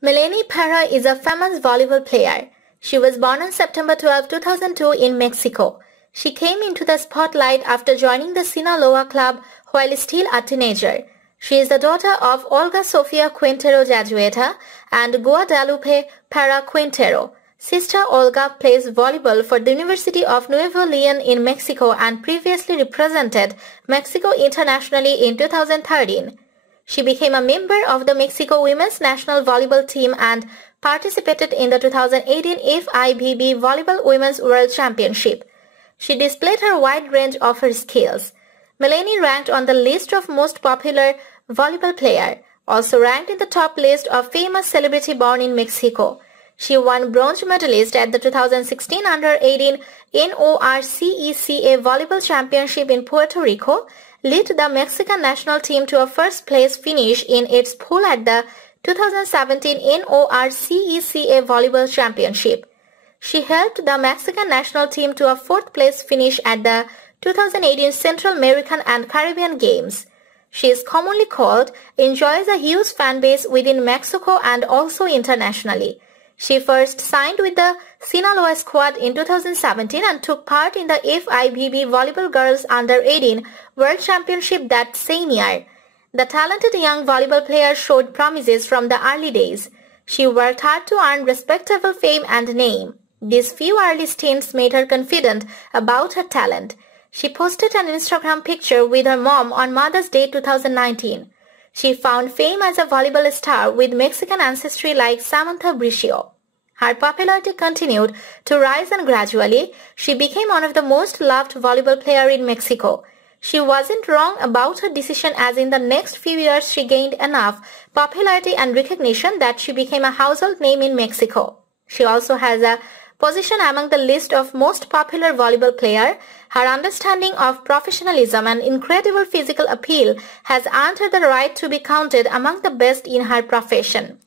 Melanie Parra is a famous volleyball player. She was born on September 12, 2002 in Mexico. She came into the spotlight after joining the Sinaloa club while still a teenager. She is the daughter of Olga Sofia Quintero Jajueta and Guadalupe Parra Quintero. Sister Olga plays volleyball for the University of Nuevo Leon in Mexico and previously represented Mexico internationally in 2013. She became a member of the Mexico women's national volleyball team and participated in the 2018 FIVB Volleyball Women's World Championship. She displayed her wide range of her skills. Melanie ranked on the list of most popular volleyball player, also ranked in the top list of famous celebrity born in Mexico. She won bronze medalist at the 2016 Under-18 NORCECA Volleyball Championship in Puerto Rico, led the Mexican national team to a first-place finish in its pool at the 2017 NORCECA Volleyball Championship. She helped the Mexican national team to a fourth-place finish at the 2018 Central American and Caribbean Games. She is commonly called, enjoys a huge fan base within Mexico and also internationally. She first signed with the Sinaloa squad in 2017 and took part in the FIVB Volleyball Girls Under-18 World Championship that same year. The talented young volleyball player showed promises from the early days. She worked hard to earn respectable fame and name. These few early stints made her confident about her talent. She posted an Instagram picture with her mom on Mother's Day 2019. She found fame as a volleyball star with Mexican ancestry like Samantha Bricio. Her popularity continued to rise and gradually, she became one of the most loved volleyball players in Mexico. She wasn't wrong about her decision as in the next few years she gained enough popularity and recognition that she became a household name in Mexico. She also has a position among the list of most popular volleyball player. Her understanding of professionalism and incredible physical appeal has earned her the right to be counted among the best in her profession.